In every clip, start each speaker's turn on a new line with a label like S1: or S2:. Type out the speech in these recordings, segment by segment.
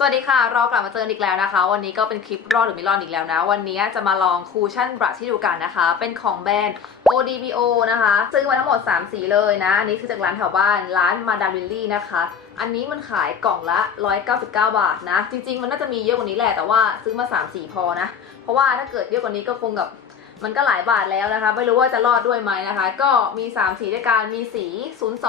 S1: สวัสดีค่ะ เรากลับมาเจอนอีกแล้วนะคะ วันนี้ก็เป็นคลิปรอดหรือไม่รอดอีกแล้วนะ วันนี้จะมาลองคูชั่นบรัชที่ดูกันนะคะ เป็นของแบรนด์ ODBO นะคะซื้อมาทั้งหมด 3 สีเลยนะ อันนี้ซื้อจากร้านแถวบ้าน ร้านมาดามลิลลี่นะคะ อันนี้มันขายกล่องละ 199 บาทนะ จริง ๆ มันน่าจะมีเยอะกว่านี้แหละ แต่ว่าซื้อมา 3 สีพอนะ เพราะว่าถ้าเกิดเยอะกว่านี้ก็คงกับมันก็หลายบาทแล้วนะคะ ไม่รู้ว่าจะรอดด้วยไหมนะคะ ก็มี 3 สีด้วยกัน มีสี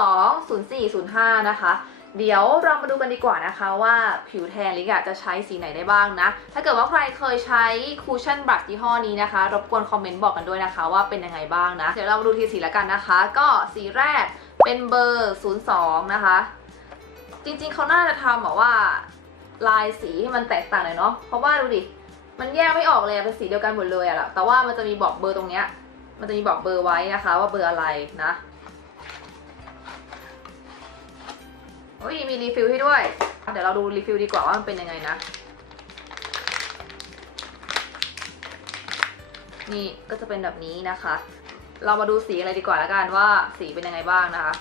S1: 02 04 05 นะคะ เดี๋ยวเรามาดูกันดีกว่านะคะว่าผิวแทนลิกะจะใช้สีไหนได้บ้างนะ ถ้าเกิดว่าใครเคยใช้คูชั่นบรัชยี่ห้อนี้นะคะ รบกวนคอมเมนต์บอกกันด้วยนะคะว่าเป็นยังไงบ้างนะ เดี๋ยวเรามาดูทีสีแล้วกันนะคะ ก็สีแรกเป็นเบอร์ 02 นะคะ จริงๆเขาน่าจะทำแบบว่าลายสีให้มันแตกต่างหน่อยเนาะ เพราะว่าดูดิ มันแยกไม่ออกเลยเป็นสีเดียวกันหมดเลยอะแหละแต่ว่ามันจะมีบอกเบอร์ตรงเนี้ย มันจะมีบอกเบอร์ไว้นะคะ ว่าเบอร์อะไรนะ โอ้ยมีรีฟิลให้ด้วย เดี๋ยวเราดูรีฟิลดีกว่าว่ามันเป็นยังไงนะ นี่ก็จะเป็นแบบนี้นะคะ เรามาดูสีอะไรดีกว่าแล้วกันว่าสีเป็นยังไงบ้างนะคะ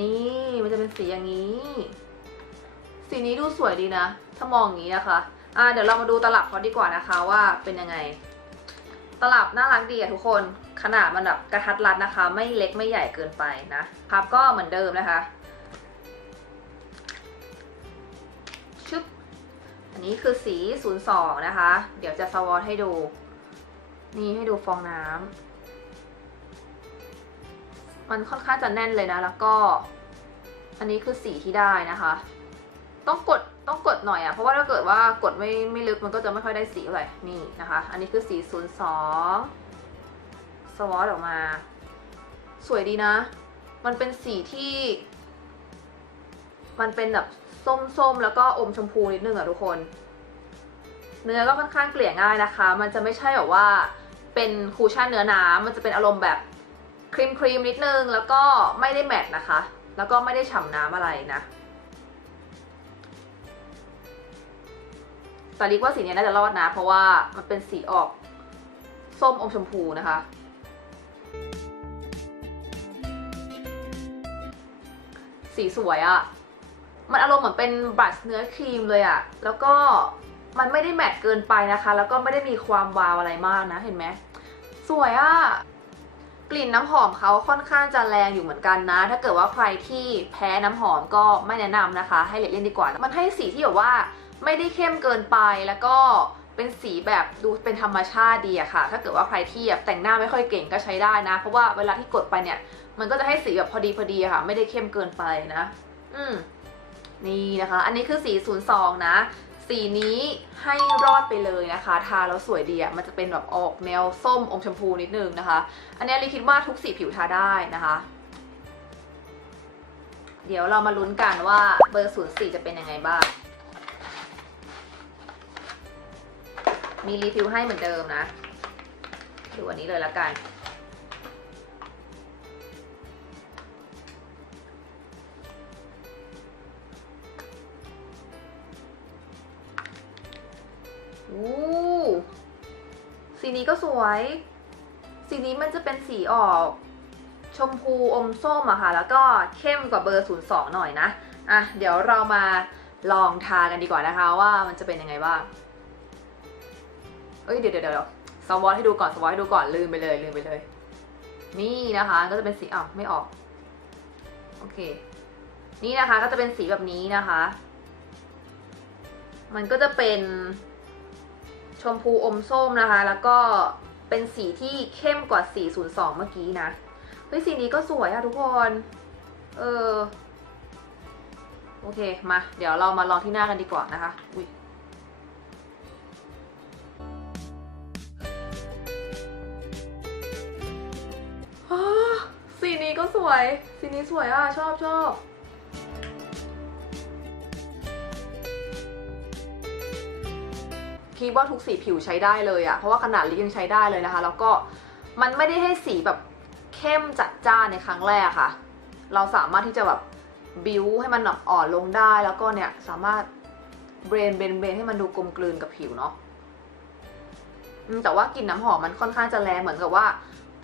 S1: นี่มันจะเป็นสีอย่างนี้ สีนี้ดูสวยดีนะ ถ้ามองอย่างนี้นะคะ อ่าเดี๋ยวเรามาดูตลับเขาดีกว่านะคะว่าเป็นยังไง ตลับน่ารักดีอะทุกคน ขนาดมันแบบกระทัดรัดนะคะ ไม่เล็กไม่ใหญ่เกินไปนะพับก็เหมือนเดิมนะคะชึบอันนี้คือสี 02 นะคะ เดี๋ยวจะสวอตให้ดู นี่ให้ดูฟองน้ำมันค่อนข้างจะแน่นเลยนะ แล้วก็ อันนี้คือสีที่ได้นะคะ ต้องกดต้องกดหน่อยอะ่ะ เพราะว่าถ้าเกิดว่ากดไม่ไม่ลึกมันก็จะไม่ค่อยได้สีเท่าไรนี่นะคะ อันนี้คือสี 02 สวอตออกมา สวยดีนะ มันเป็นสีที่ มันเป็นแบบส้มๆ แล้วก็อมชมพูนิดนึงอะทุกคน เนื้อก็ค่อนข้างเกลี่ยง่ายนะคะ มันจะไม่ใช่แบบว่าเป็นคูชั่นเนื้อน้ำมันจะเป็นอารมณ์แบบครีมครีมนิดนึง แล้วก็ไม่ได้แมตต์นะคะ แล้วก็ไม่ได้ฉ่ำน้ำอะไรนะ แต่ลิกว่าสีนี้น่าจะรอดนะ เพราะว่ามันเป็นสีออกส้มอมชมพูนะคะ สีสวยอะ่ะมันอารมณ์เหมือนเป็นบัชเนื้อครีมเลยอะ่ะแล้วก็มันไม่ได้แมตต์เกินไปนะคะ แล้วก็ไม่ได้มีความวาวอะไรมากนะเห็นไหมสวยอะ่ะกลิ่นน้ำหอมเขาค่อนข้างจะแรงอยู่เหมือนกันนะ ถ้าเกิดว่าใครที่แพ้น้ำหอมก็ไม่แนะนำนะคะ ให้เล็กเล่นดีกว่า มันให้สีที่แบบว่าไม่ได้เข้มเกินไปแล้วก็เป็นสีแบบดูเป็นธรรมชาติดีอะค่ะ ถ้าเกิดว่าใครที่แบบแต่งหน้าไม่ค่อยเก่งก็ใช้ได้นะ เพราะว่าเวลาที่กดไปเนี่ย มันก็จะให้สีแบบพอดีพอดีค่ะ ไม่ได้เข้มเกินไปนะ อืมนี่นะคะ อันนี้คือสี02 นะ สีนี้ให้รอดไปเลยนะคะ ทาแล้วสวยดีอะมันจะเป็นแบบออกแนวส้มอมชมพูนิดนึงนะคะ อันนี้ลิคิดว่าทุกสีผิวทาได้นะคะ เดี๋ยวเรามาลุ้นกันว่าเบอร์ 04 จะเป็นยังไงบ้าง มีรีฟิลให้เหมือนเดิมนะดูอันนี้เลยละกัน สีนี้ก็สวย สีนี้มันจะเป็นสีออกชมพูอมส้มอะค่ะ แล้วก็เข้มกว่าเบอร์ 02 หน่อยนะ อะ เดี๋ยวเรามาลองทากันดีกว่านะคะว่ามันจะเป็นยังไงบ้าง เอ้ยเดี๋ยวเดี๋ยวเดี๋ยวสวอตให้ดูก่อนสวอตให้ดูก่อนลืมไปเลยลืมไปเลย นี่นะคะ ก็จะเป็นสีอ้าวไม่ออก โอเค นี่นะคะก็จะเป็นสีแบบนี้นะคะ มันก็จะเป็น ชมพูอมส้มนะคะ แล้วก็เป็นสีที่เข้มกว่า 402 เมื่อกี้นะ เฮ้ย สีนี้ก็สวยอะทุกคน เออ โอเค มา เดี๋ยวเรามาลองที่หน้ากันดีกว่านะคะ อุ้ยสีนี้ก็สวย สีนี้สวยอะ ชอบชอบ คิดว่าทุกสีผิวใช้ได้เลยอะเพราะว่าขนาดลิปยังใช้ได้เลยนะคะ แล้วก็มันไม่ได้ให้สีแบบเข้มจัดจ้านในครั้งแรกค่ะ เราสามารถที่จะแบบบิวให้มันแบบอ่อนลงได้ แล้วก็เนี่ยสามารถเบรนเบนเบนให้มันดูกลมกลืนกับผิวเนาะแต่ว่ากลิ่นน้ำหอมมันค่อนข้างจะแรงเหมือนกับว่า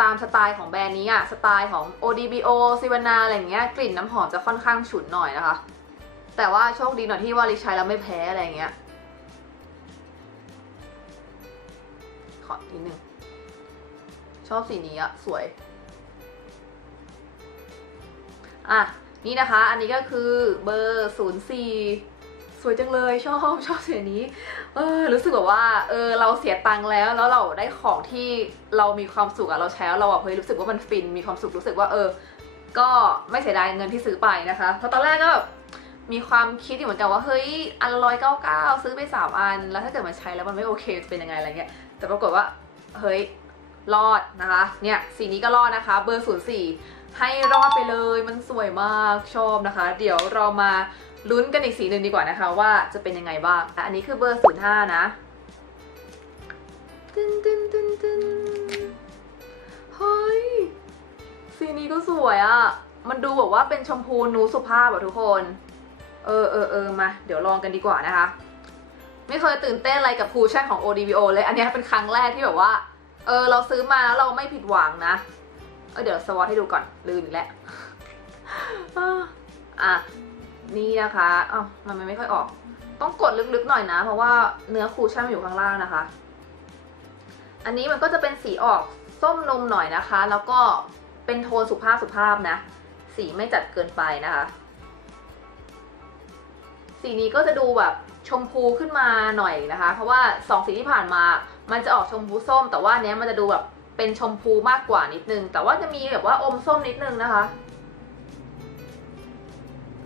S1: ตามสไตล์ของแบรนด์นี้อะสไตล์ของ ODBO ซิวานาอะไรเงี้ยกลิ่นน้ำหอมจะค่อนข้างฉุนหน่อยนะคะ แต่ว่าโชคดีหน่อยที่ว่าลิกใช้แล้วไม่แพ้อะไรเงี้ย นิดนึงชอบสีนี้อะสวย อะ นี่นะคะ อันนี้ก็คือเบอร์ศูนย์สี่สวยจังเลยชอบชอบสีนี้ เออรู้สึกแบบว่าเออเราเสียตังค์แล้ว แล้วเราได้ของที่เรามีความสุขอะเราใช้แล้วเราอะเฮ้ยรู้สึกว่ามันฟินมีความสุขรู้สึกว่าเออ ก็ไม่เสียดายเงินที่ซื้อไปนะคะเพราะตอนแรกก็แบบมีความคิดอยู่เหมือนกันว่าเฮ้ยอันร้อยเก้าเก้าซื้อไปสามอัน แล้วถ้าเกิดมันใช้แล้วมันไม่โอเคจะเป็นยังไงอะไรเงี้ย แต่ปรากฏว่าเฮ้ยรอดนะคะ เนี่ยสีนี้ก็รอดนะคะ เบอร์ศูนย์สี่ให้รอดไปเลยมันสวยมากชอบนะคะ เดี๋ยวเรามาลุ้นกันอีกสีหนึ่งดีกว่านะคะ ว่าจะเป็นยังไงบ้าง อันนี้คือเบอร์ศูนย์ห้านะตึนตึนตึนตึนเฮ้ยสีนี้ก็สวยอะ่ะ มันดูแบบว่าเป็นชมพูนูสุภาพอะทุกคน เออเออเออมา เดี๋ยวลองกันดีกว่านะคะ ไม่เคยตื่นเต้นอะไรกับคูชั่นของ ODBO เลย อันนี้เป็นครั้งแรกที่แบบว่า เออเราซื้อมาแล้วเราไม่ผิดหวังนะ เออเดี๋ยวสวอตให้ดูก่อน ลืมอีกแล้วอะ นี่นะคะอ้าวมันไม่ค่อยออก ต้องกดลึกๆหน่อยนะ เพราะว่าเนื้อคูชั่นมันอยู่ข้างล่างนะคะ อันนี้มันก็จะเป็นสีออกส้มนมหน่อยนะคะ แล้วก็เป็นโทนสุภาพสุภาพนะ สีไม่จัดเกินไปนะคะ สีนี้ก็จะดูแบบ ชมพูขึ้นมาหน่อยนะคะ เพราะว่าสองสีที่ผ่านมา มันจะออกชมพูส้ม แต่ว่าเนี้ยมันจะดูแบบเป็นชมพูมากกว่านิดนึง แต่ว่าจะมีแบบว่าอมส้มนิดนึงนะคะ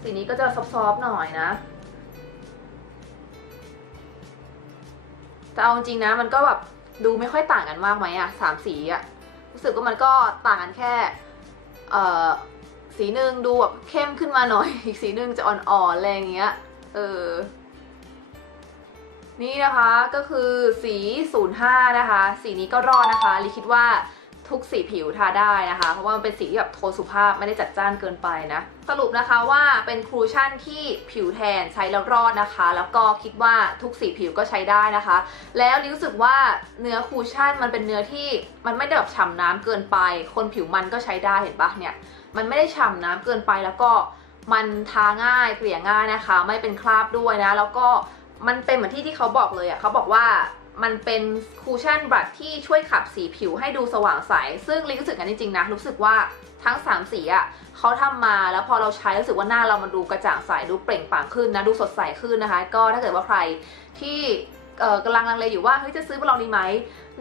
S1: สีนี้ก็จะซอฟๆหน่อยนะแต่เอาจริงนะมันก็แบบดูไม่ค่อยต่างกันมากไหมอะสามสีอะรู้สึกว่ามันก็ต่างกันแค่เอ่อสีหนึ่งดูแบบเข้มขึ้นมาหน่อย อีกสีหนึ่งจะอ่อนๆอะไรอย่างเงี้ย เออ นี่นะคะก็คือสี 05 นะคะ สีนี้ก็รอดนะคะลิคิดว่าทุกสีผิวทาได้นะคะ เพราะว่ามันเป็นสีที่แบบโทนสุภาพไม่ได้จัดจ้านเกินไปนะ สรุปนะคะว่าเป็นครูชั่นที่ผิวแทนใช้แล้วรอดนะคะ แล้วก็คิดว่าทุกสีผิวก็ใช้ได้นะคะ แล้วรู้สึกว่าเนื้อครูชั่นมันเป็นเนื้อที่มันไม่ได้แบบฉ่ำน้ำเกินไป คนผิวมันก็ใช้ได้เห็นปะเนี่ยมันไม่ได้ฉ่ำน้ำเกินไปแล้วก็มันทาง่ายเกลี่ยง่ายนะคะ ไม่เป็นคราบด้วยนะ แล้วก็ มันเป็นเหมือนที่ที่เขาบอกเลยอะ่ะเขาบอกว่ามันเป็นคูชั่นบรัชที่ช่วยขับสีผิวให้ดูสว่างใส ซึ่งลิรู้สึกกันจริงๆนะรู้สึกว่าทั้ง 3 สีอะ่ะเขาทำมาแล้วพอเราใช้รู้สึกว่าหน้าเรามันดูกระจ่างใสดูเปล่งปลั่งขึ้นนะดูสดใสขึ้นนะคะ ก็ถ้าเกิดว่าใครที่กำลังลังเลอยู่ว่าเฮ้ยจะซื้อมาลองดีไหม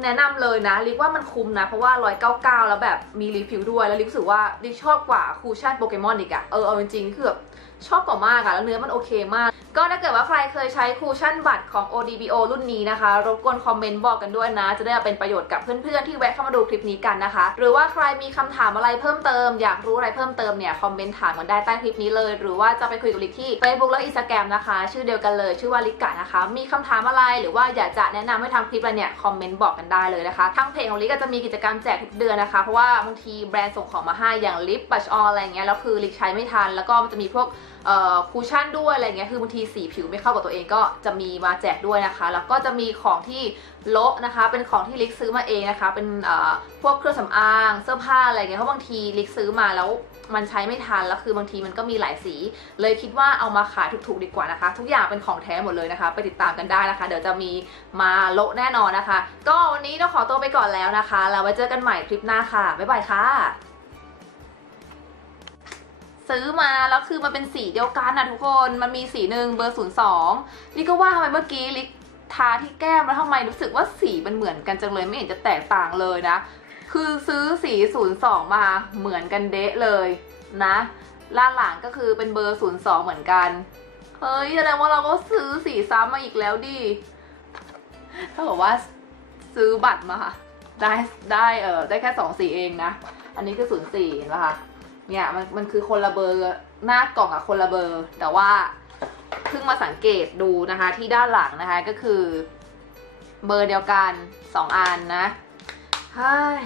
S1: แนะนำเลยนะลิกว่ามันคุ้มนะ เพราะว่า 199 แล้วแบบมีรีฟิลด้วยแล้วลิกรู้สึกว่าลิกชอบกว่าคูชั่นโปเกมอนอีกอะเออเอาจริงๆคือแบบ ชอบกว่ามากอะแล้วเนื้อมันโอเคมาก ก็ถ้าเกิดว่าใครเคยใช้คูชั่นบัตรของ ODBO รุ่นนี้นะคะ รบกวนคอมเมนต์บอกกันด้วยนะ จะได้เป็นประโยชน์กับเพื่อนๆที่แวะเข้ามาดูคลิปนี้กันนะคะ หรือว่าใครมีคำถามอะไรเพิ่มเติม อยากรู้อะไรเพิ่มเติมเนี่ยคอมเมนต์ถามกันได้ใต้คลิปนี้เลย หรือว่าจะไปคุยกับลิกที่ Facebook และ Instagram นะคะ ชื่อเดียวกันเลยชื่อว่าลิกกะนะคะ มีคำถามอะไรหรือว่าอยากจะแนะนำให้ทำคลิปอะไรเนี่ยคอมเมนต์บอกกันได้เลยนะคะทางเพจของลิกก็จะมีกิจกรรมแจกทุกเดือนนะคะเพราะว่าบางทีแบรนด์ส่งของมาให้อย่างลิปบัชอออะไรเงี้ยแล้วคือลิกใช้ไม่ทันแล้วก็มันจะมีพวกคูชั่นด้วยอะไรเงี้ยคือบางทีสีผิวไม่เข้ากับตัวเองก็จะมีมาแจกด้วยนะคะ แล้วก็จะมีของที่โละนะคะ เป็นของที่ลิกซื้อมาเองนะคะ เป็นพวกเครื่องสำอางเสื้อผ้าอะไรเงี้ยเพราะบางทีลิกซื้อมาแล้วมันใช้ไม่ทันแล้วคือบางทีมันก็มีหลายสี เลยคิดว่าเอามาขายถูกๆดีกว่านะคะ ทุกอย่างเป็นของแท้หมดเลยนะคะ ไปติดตามกันได้นะคะ เดี๋ยวจะมีมาโละแน่นอนนะคะ ก็วันนี้ต้องขอตัวไปก่อนแล้วนะคะแล้วไว้เจอกันใหม่คลิปหน้าค่ะบ๊ายบายค่ะ ซื้อมาแล้วคือมันเป็นสีเดียวกันนะทุกคนมันมีสีหนึ่งเบอร์ศูนย์สองลิก็ว่าทำไมเมื่อกี้ลิกทาที่แก้มแล้วทำไมรู้สึกว่าสีมันเหมือนกันจังเลยไม่เห็นจะแตกต่างเลยนะ คือซื้อสีศูนย์สองมาเหมือนกันเดะเลยนะล่าหลังก็คือเป็นเบอร์ศูนย์สองเหมือนกันเฮ้ยแสดงว่าเราก็ซื้อสีซ้ำมาอีกแล้วดิถ้าบอกว่าซื้อบัตรมาค่ะได้ได้เออได้แค่สองสีเองนะ อันนี้คือศูนย์สี่นะคะ เนี่ยมันมันคือคนละเบอร์หน้ากล่องอะคนละเบอร์ แต่ว่าเพิ่งมาสังเกตดูนะคะที่ด้านหลังนะคะก็คือ เบอร์เดียวกันสองอันนะเฮ้ย